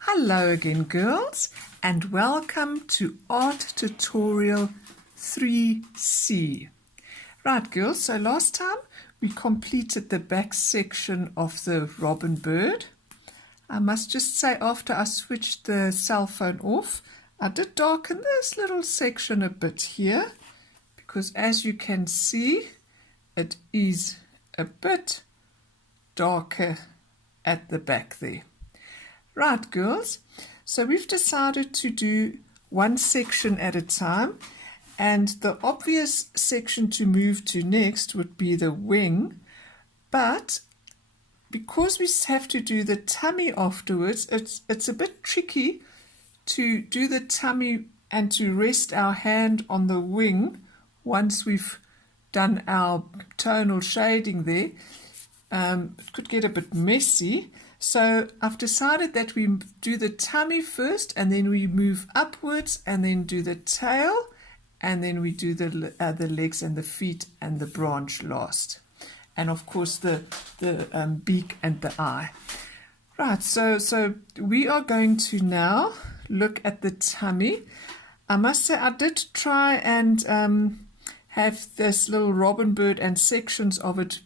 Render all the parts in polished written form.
Hello again, girls, and welcome to Art Tutorial 3C. Right, girls, so last time we completed the back section of the robin bird. I must just say, after I switched the cell phone off, I did darken this little section a bit here, because as you can see, it is a bit darker at the back there. Right, girls, so we've decided to do one section at a time, and the obvious section to move to next would be the wing, but because we have to do the tummy afterwards, it's a bit tricky to do the tummy and to rest our hand on the wing once we've done our tonal shading there. It could get a bit messy, so I've decided that we do the tummy first, and then we move upwards, and then do the tail, and then we do the legs and the feet and the branch last, and of course the beak and the eye. Right, so we are going to now look at the tummy. I must say I did try and have this little robin bird and sections of it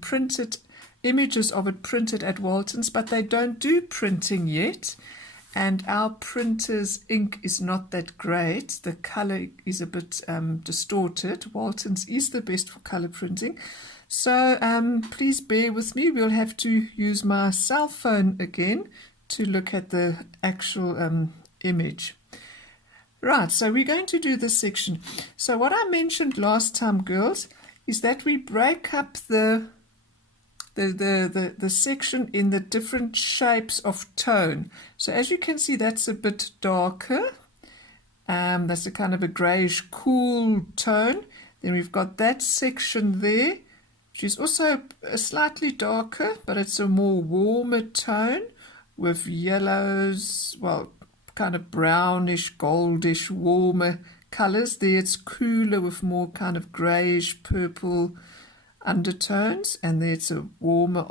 printed, images of it printed at Walton's, but they don't do printing yet, and our printer's ink is not that great. The color is a bit distorted. Walton's is the best for color printing, so please bear with me. We'll have to use my cell phone again to look at the actual image. Right, so we're going to do this section. So what I mentioned last time, girls, is that we break up the section in the different shapes of tone. So as you can see, that's a bit darker. That's a kind of a grayish cool tone. Then we've got that section there, which is also a slightly darker, but it's a more warmer tone with yellows, well, kind of brownish, goldish, warmer colors. There it's cooler with more kind of grayish purple undertones, and there it's a warmer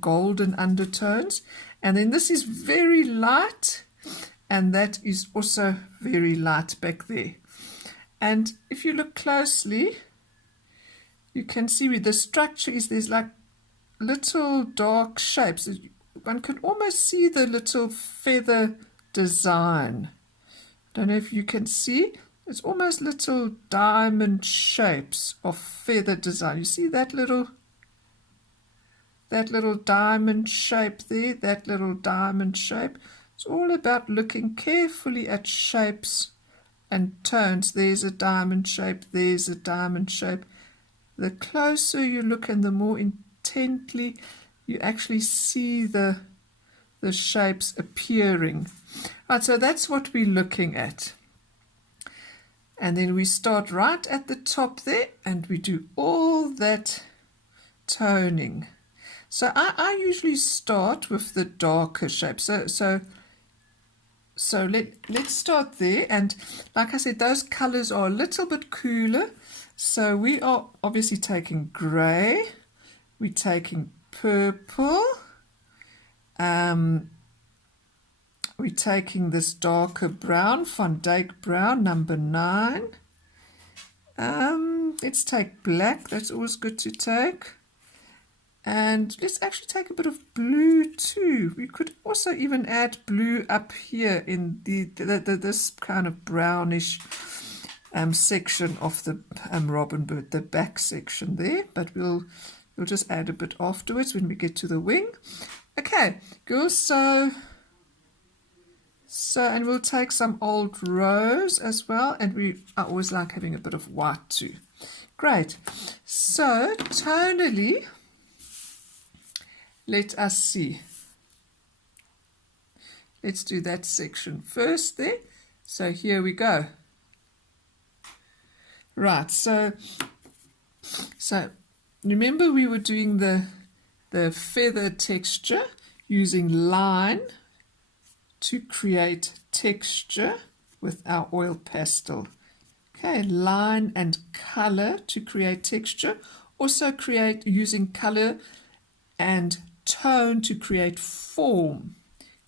golden undertones. And then this is very light, and that is also very light back there. And if you look closely, you can see with the structure is there's like little dark shapes. One can almost see the little feather design. I don't know if you can see. It's almost little diamond shapes of feather design. You see that little diamond shape there, that little diamond shape. It's all about looking carefully at shapes and tones. There's a diamond shape, there's a diamond shape. The closer you look and the more intently you actually see the shapes appearing. Right, so that's what we're looking at. And then we start right at the top there, and we do all that toning. So I usually start with the darker shape. So let's start there. And like I said, those colors are a little bit cooler. So we are obviously taking grey, we're taking purple, we're taking this darker brown, Van Dyke brown, number 9. Let's take black, that's always good to take. And let's actually take a bit of blue too. We could also even add blue up here in this kind of brownish section of the robin bird, the back section there. But we'll just add a bit afterwards when we get to the wing. Okay, girls, and we'll take some old rose as well, and I always like having a bit of white too. Great. So tonally, let us see. Let's do that section first there. So here we go. Right, so remember we were doing the feather texture using line to create texture with our oil pastel. Okay, line and color to create texture. Also using color and tone to create form.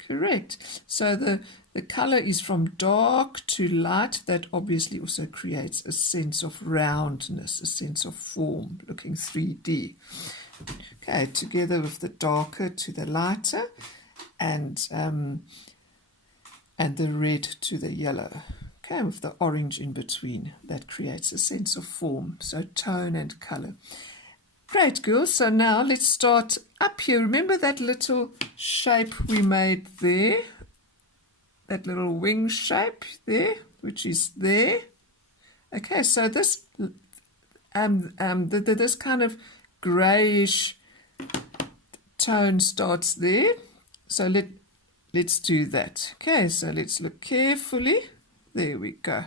Correct. So the color is from dark to light. That obviously also creates a sense of roundness, a sense of form, looking 3D. Okay, together with the darker to the lighter, and the red to the yellow. Okay, with the orange in between. That creates a sense of form. So tone and color. Great, girls. So now let's start up here. Remember that little shape we made there? That little wing shape there, which is there. Okay, so this this kind of grayish tone starts there. So let's do that. Okay, so let's look carefully. There we go.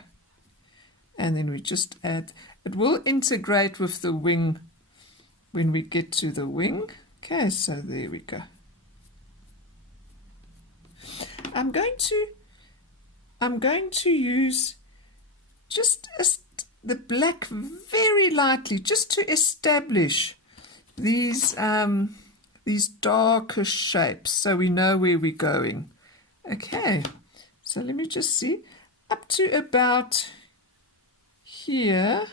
And then we just add, it will integrate with the wing when we get to the wing. Okay, so there we go. I'm going to use just the black very lightly, just to establish these darker shapes, so we know where we're going. Okay, so let me just see, up to about here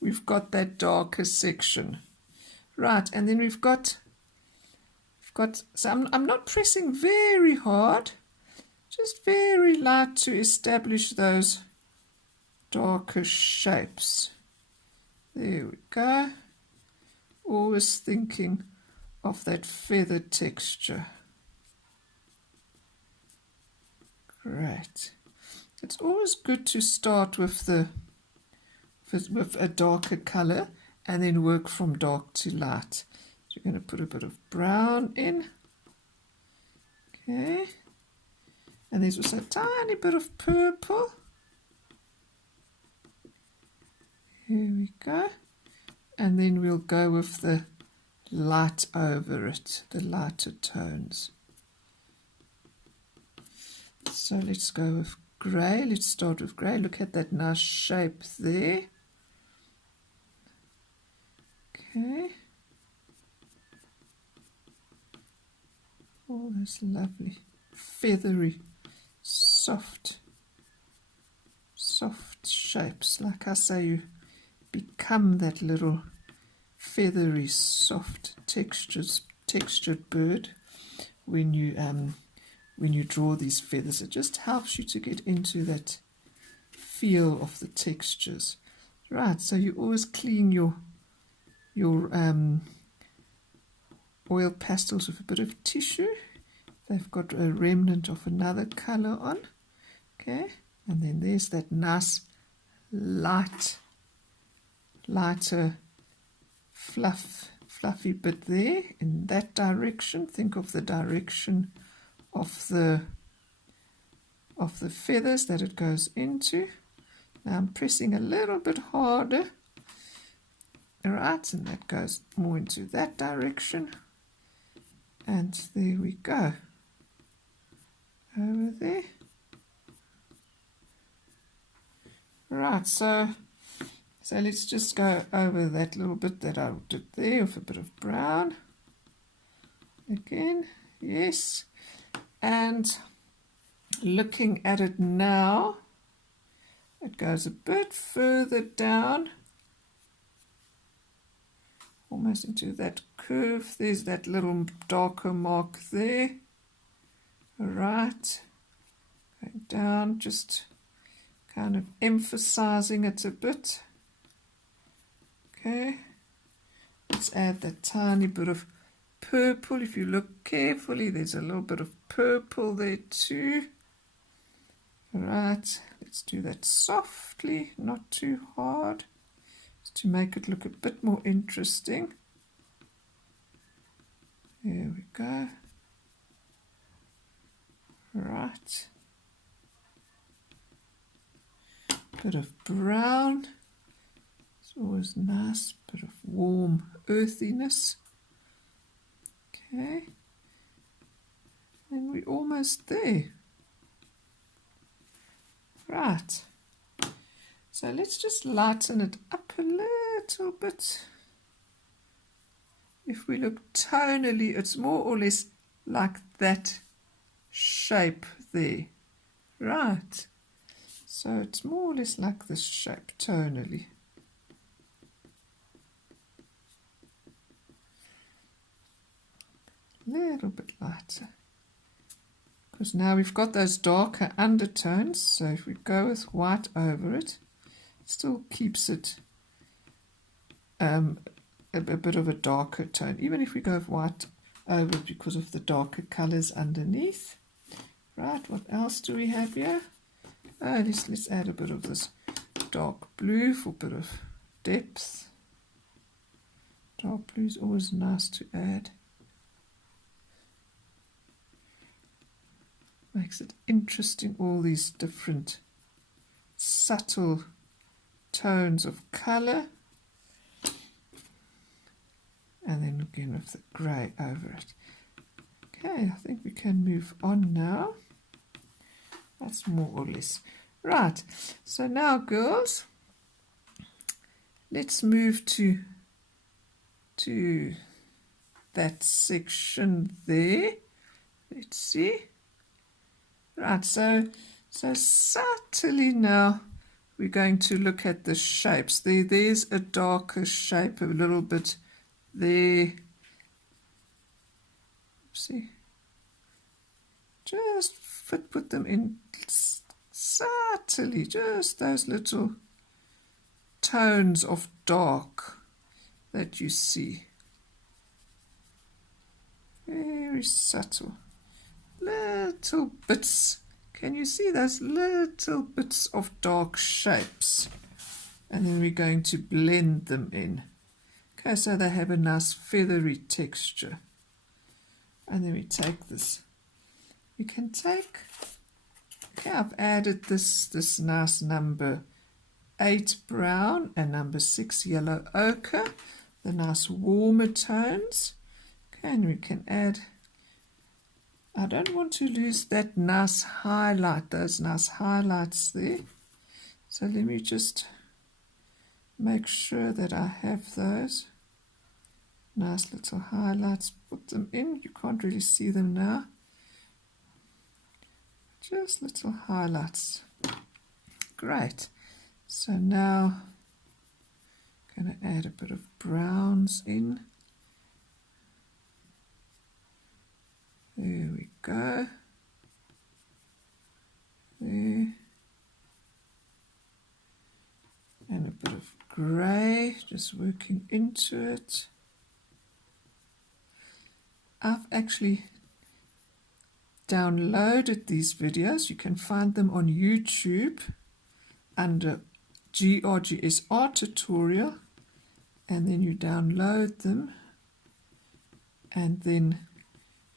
we've got that darker section, right? And then we've got so I'm not pressing very hard, just very light to establish those darker shapes. There we go. Always thinking of that feather texture. Great. It's always good to start with a darker color and then work from dark to light. So you're going to put a bit of brown in. Okay. And there's also a tiny bit of purple. Here we go. And then we'll go with the light over it, the lighter tones. So let's go with grey. Let's start with grey. Look at that nice shape there. Okay. Oh, that's lovely. Feathery, soft shapes. Like I say, you become that little feathery, soft textured bird when you draw these feathers. It just helps you to get into that feel of the textures. Right, so you always clean your oil pastels with a bit of tissue. They've got a remnant of another color on. Okay, and then there's that nice lighter fluffy bit there in that direction. Think of the direction of the feathers that it goes into. Now I'm pressing a little bit harder. Alright, and that goes more into that direction. And there we go. Over there. Right, so let's just go over that little bit that I did there with a bit of brown. Again, yes. And looking at it now, it goes a bit further down, almost into that curve. There's that little darker mark there. All right, going down, just kind of emphasizing it a bit. Okay, let's add that tiny bit of purple. If you look carefully, there's a little bit of purple there too. All right, let's do that softly, not too hard, just to make it look a bit more interesting. There we go. Right, bit of brown. It's always nice, bit of warm earthiness. Okay, and we're almost there. Right, so let's just lighten it up a little bit. If we look tonally, it's more or less like that shape there. Right. So it's more or less like this shape tonally. A little bit lighter. Because now we've got those darker undertones, so if we go with white over it, it still keeps it a bit of a darker tone, even if we go with white over it because of the darker colors underneath. Right, what else do we have here? Oh, let's add a bit of this dark blue for a bit of depth. Dark blue is always nice to add. Makes it interesting, all these different subtle tones of color. And then again with the grey over it. Okay, I think we can move on now. That's more or less. Right, so now girls, let's move to that section there. Let's see. Right, so subtly now we're going to look at the shapes. There's a darker shape a little bit there. See, just put them in subtly, just those little tones of dark that you see. Very subtle. Little bits. Can you see those little bits of dark shapes? And then we're going to blend them in. Okay, so they have a nice feathery texture. And then we take this. We can take, okay, I've added this nice number 8 brown and number 6 yellow ochre, the nice warmer tones. Okay, and we can add, I don't want to lose that nice highlight, those nice highlights there. So let me just make sure that I have those nice little highlights. Put them in. You can't really see them now. Just little highlights. Great. So now I'm going to add a bit of browns in. There we go. There. And a bit of grey, just working into it. I've actually downloaded these videos. You can find them on YouTube under GRGS Art tutorial, and then you download them, and then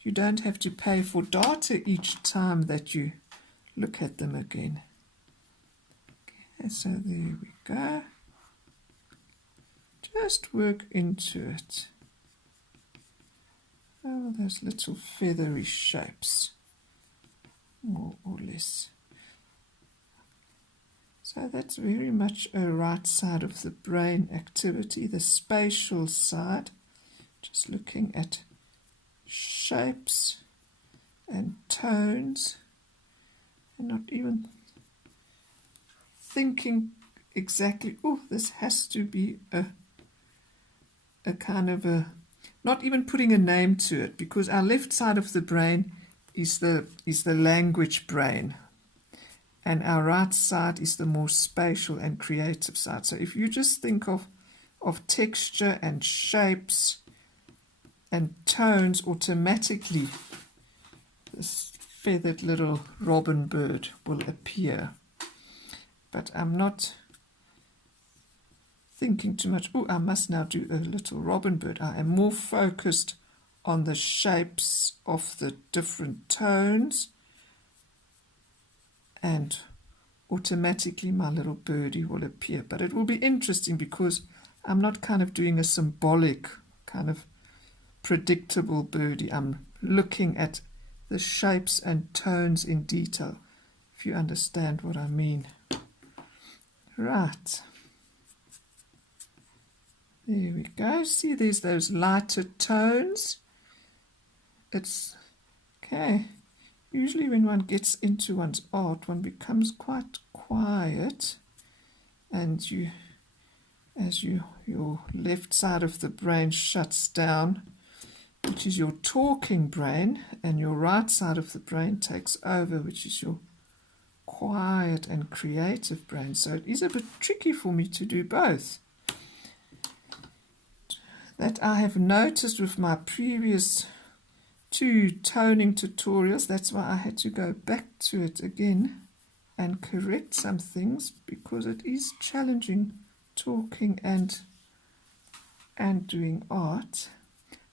you don't have to pay for data each time that you look at them again. Okay, so there we go. Just work into it. Oh, those little feathery shapes, more or less. So that's very much a right side of the brain activity, the spatial side, just looking at shapes and tones and not even thinking exactly, oh, this has to be a kind of a, not even putting a name to it, because our left side of the brain is the language brain, and our right side is the more spatial and creative side. So if you just think of texture and shapes and tones, automatically this feathered little robin bird will appear. But I'm not thinking too much, oh, I must now do a little robin bird. I am more focused on the shapes of the different tones, and automatically my little birdie will appear. But it will be interesting because I'm not kind of doing a symbolic kind of predictable birdie. I'm looking at the shapes and tones in detail, if you understand what I mean. Right. There we go. See, there's those lighter tones. It's Okay, usually when one gets into one's art, one becomes quite quiet, and your left side of the brain shuts down, which is your talking brain, and your right side of the brain takes over, which is your quiet and creative brain. So it is a bit tricky for me to do both. That I have noticed with my previous 2 toning tutorials. That's why I had to go back to it again and correct some things, because it is challenging talking and doing art,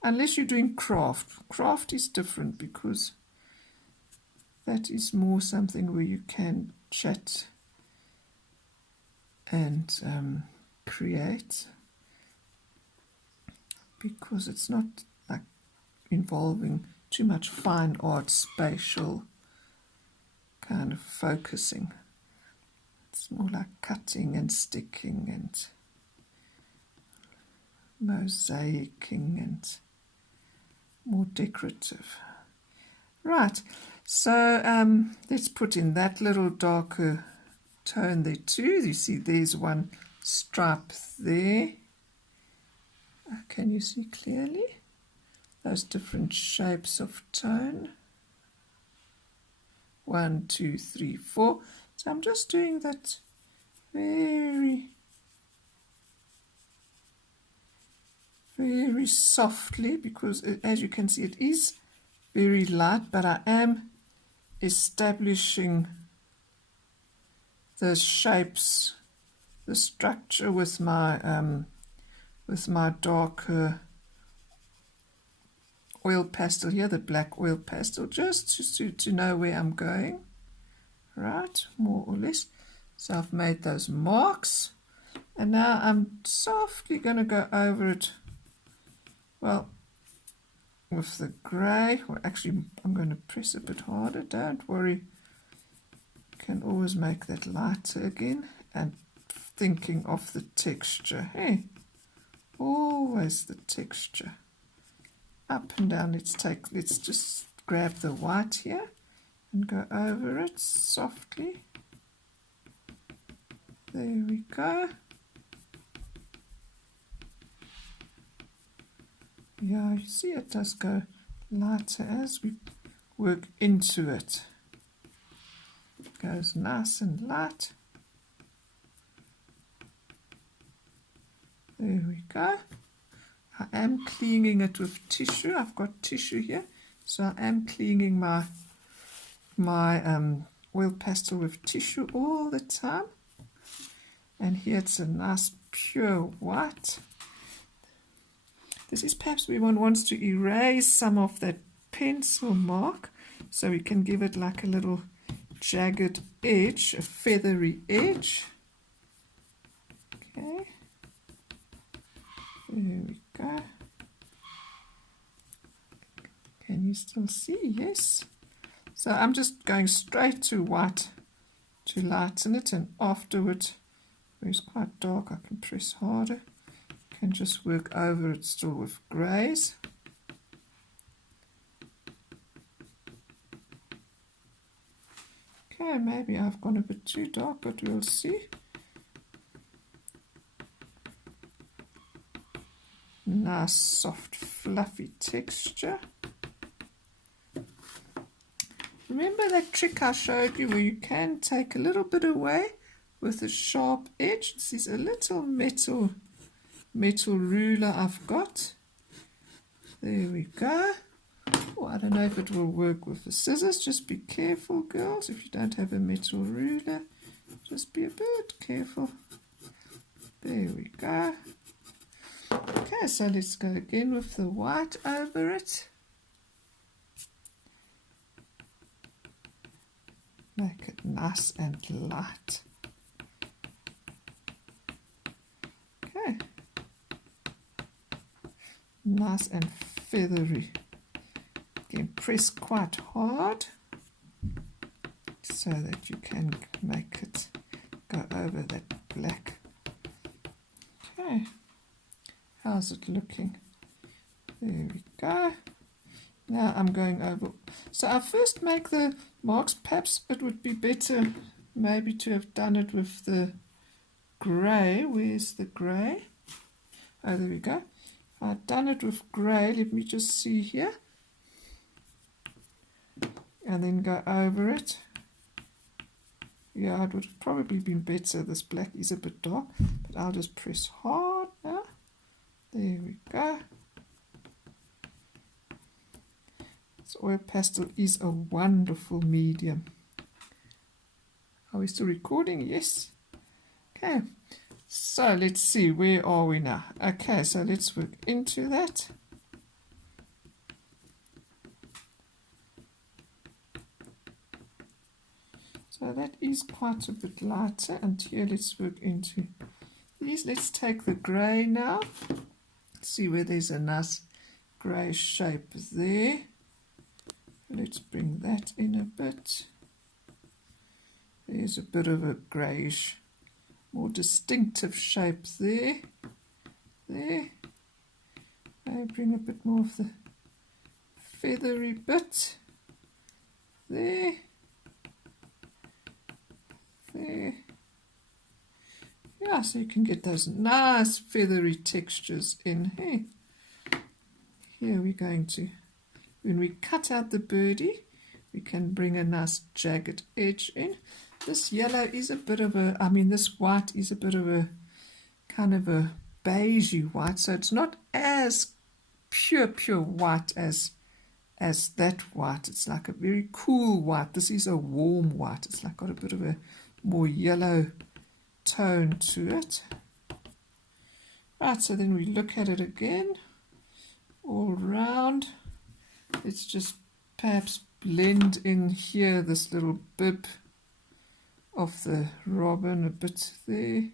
unless you're doing craft. Craft is different, because that is more something where you can chat and create, because it's not like involving too much fine art, spatial kind of focusing. It's more like cutting and sticking and mosaicing and more decorative. Right, so let's put in that little darker tone there too. You see there's one stripe there. Can you see clearly those different shapes of tone? 1, 2, 3, 4. So I'm just doing that very softly, because as you can see it is very light, but I am establishing the shapes, the structure with my darker oil pastel here, the black oil pastel, just to know where I'm going, right, more or less. So I've made those marks, and now I'm softly going to go over it, well, with the grey. Well, actually I'm going to press a bit harder, don't worry, you can always make that lighter again, and thinking of the texture, hey, always the texture. Up and down. Let's just grab the white here and go over it softly. There we go. Yeah, you see it does go lighter as we work into it. It goes nice and light. There we go. I am cleaning it with tissue. I've got tissue here, so I am cleaning my oil pastel with tissue all the time. And here it's a nice pure white. This is perhaps where one wants to erase some of that pencil mark, so we can give it like a little jagged edge, a feathery edge. Okay. There we go. Can you still see? Yes. So I'm just going straight to white to lighten it, and afterward, where it's quite dark, I can press harder. Can just work over it still with greys. Okay, maybe I've gone a bit too dark, but we'll see. Nice, soft, fluffy texture. Remember that trick I showed you where you can take a little bit away with a sharp edge? This is a little metal ruler I've got. There we go. Oh, I don't know if it will work with the scissors. Just be careful, girls. If you don't have a metal ruler, just be a bit careful. There we go. Okay, so let's go again with the white over it. Make it nice and light. Okay. Nice and feathery. Again, press quite hard so that you can make it go over that black. Okay. How's it looking? There we go. Now I'm going over. So I first make the marks. Perhaps it would be better maybe to have done it with the grey. Where's the grey? Oh, there we go. I've done it with grey. Let me just see here. And then go over it. Yeah, it would have probably been better. This black is a bit dark, but I'll just press hard now. There we go. This oil pastel is a wonderful medium. Are we still recording? Yes. Okay. So let's see, where are we now? Okay, so let's work into that. So that is quite a bit lighter, and here let's work into these. Let's take the grey now. See where there's a nice grey shape there. Let's bring that in a bit. There's a bit of a greyish, more distinctive shape there. There. I bring a bit more of the feathery bit. There. There. Yeah, so you can get those nice feathery textures in here. Here we're going to, when we cut out the birdie, we can bring a nice jagged edge in. This yellow is a bit of a, this white is a bit of a kind of a beigey white, so it's not as pure white as that white. It's like a very cool white. This is a warm white. It's like got a bit of a more yellow tone to it. Right, so then we look at it again, all round. Let's just perhaps blend in here this little bib of the robin a bit there.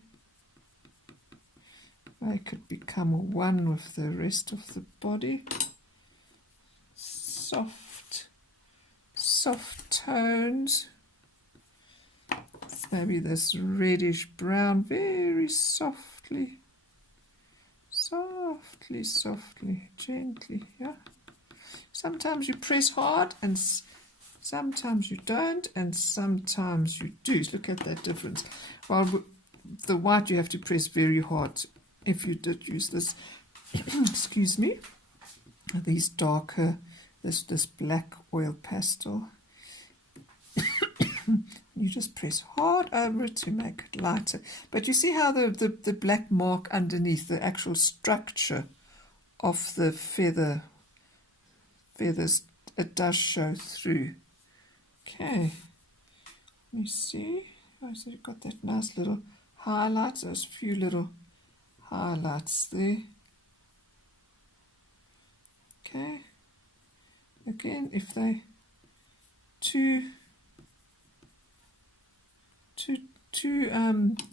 Make it become one with the rest of the body. Soft tones. Maybe this reddish brown, very softly, gently, yeah. Sometimes you press hard and sometimes you don't, and sometimes you do. Look at that difference. While the white you have to press very hard if you did use this, excuse me, these darker, this black oil pastel. You just press hard over it to make it lighter. But you see how the black mark underneath, the actual structure of the feathers, it does show through. Okay, let me see. Oh, so you've got that nice little highlights, those few little highlights there. Okay, again, if they too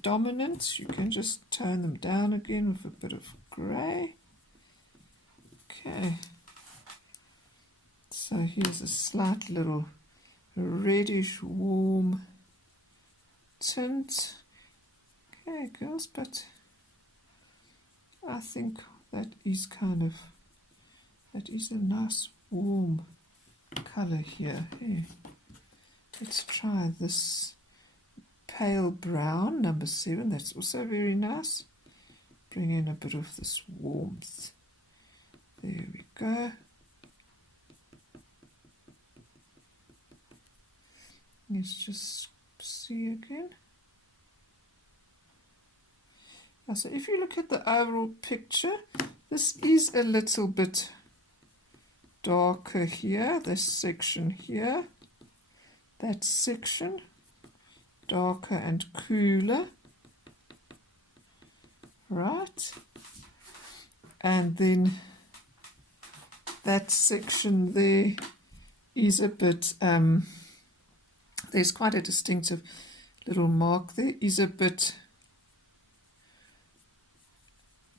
dominant, you can just tone them down again with a bit of grey. Okay, so here's a slight little reddish warm tint. Okay, girls, but I think that is a nice warm colour here. Hey, let's try this pale brown, number 7. That's also very nice. Bring in a bit of this warmth. There we go. Let's just see again. Now, so if you look at the overall picture, this is a little bit darker here, this section here, that section, darker and cooler, right? And then that section there is a bit, there's quite a distinctive little mark there, is a bit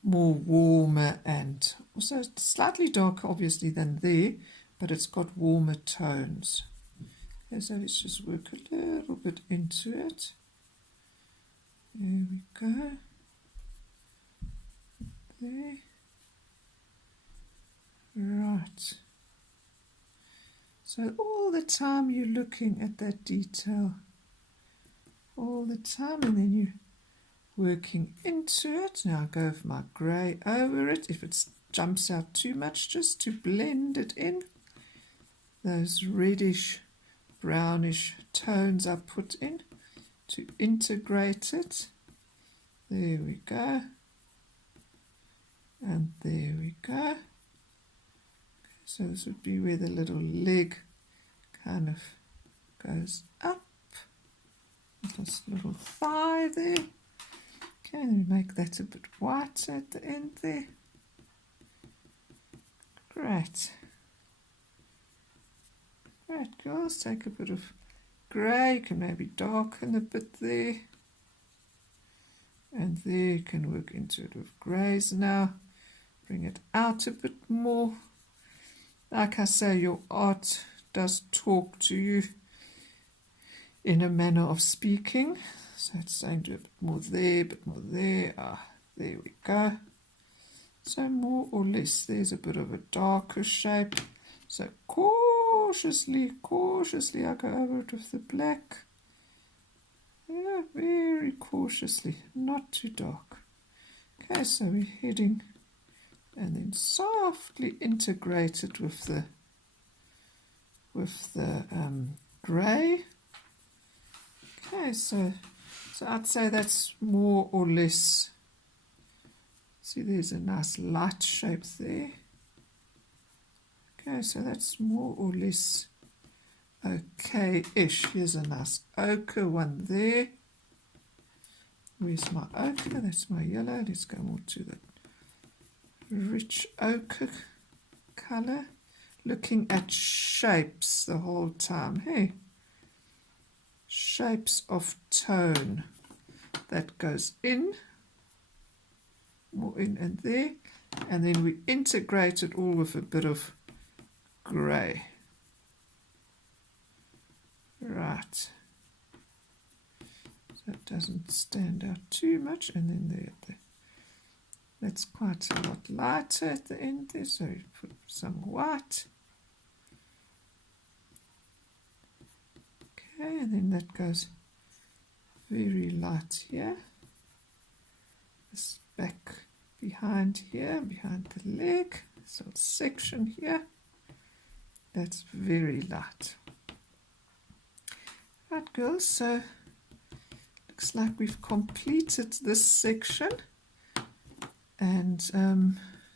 more warmer and also slightly darker obviously than there, but it's got warmer tones. Okay, so let's just work a little bit into it. There we go. There. Right. So all the time you're looking at that detail, all the time, and then you're working into it. Now I go with my grey over it. If it jumps out too much, just to blend it in. Those reddish, brownish tones I put in to integrate it. There we go. And there we go. So this would be where the little leg kind of goes up. This little thigh there. Okay, and we make that a bit whiter at the end there. Great. Great, girls. Take a bit of grey. You can maybe darken a bit there. And there you can work into it with greys now. Bring it out a bit more. Like I say, your art does talk to you in a manner of speaking. So it's saying do a bit more there, a bit more there. There we go. So more or less, there's a bit of a darker shape. So cautiously, I go over it with the black. Yeah, very cautiously, not too dark. Okay, so we're heading, and then softly integrate it with the grey. Okay, so I'd say that's more or less. See, there's a nice light shape there. Okay, so that's more or less okay-ish. Here's a nice ochre one there. Where's my ochre? That's my yellow. Let's go more to the rich ochre colour. Looking at shapes the whole time. Hey, shapes of tone. That goes in, more in and there. And then we integrate it all with a bit of grey. Right. So it doesn't stand out too much. And then there, that's quite a lot lighter at the end there. So you put some white. Okay, and then that goes very light here. This back behind here, behind the leg, this little section here. That's very light. Right, girls, so looks like we've completed this section. And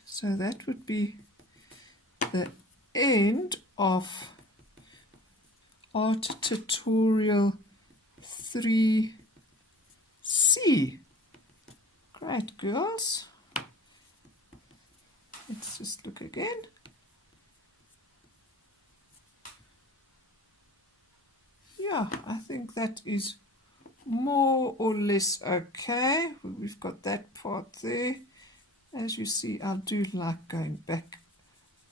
so that would be the end of Art Tutorial 3C. Great, girls. Let's just look again. Yeah, I think that is more or less okay. We've got that part there. As you see, I do like going back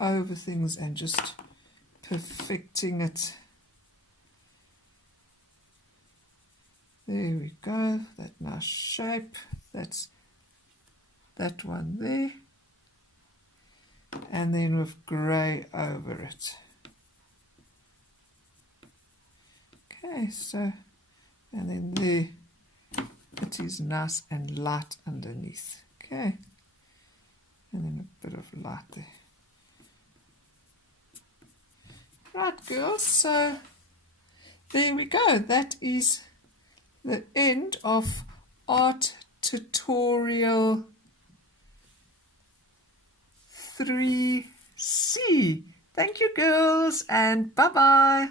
over things and just perfecting it. There we go, that nice shape. That's that one there. And then with grey over it. Okay, so, and then there it is nice and light underneath. Okay, and then a bit of light there. Right, girls, so there we go. That is the end of Art Tutorial 3C. Thank you, girls, and bye-bye.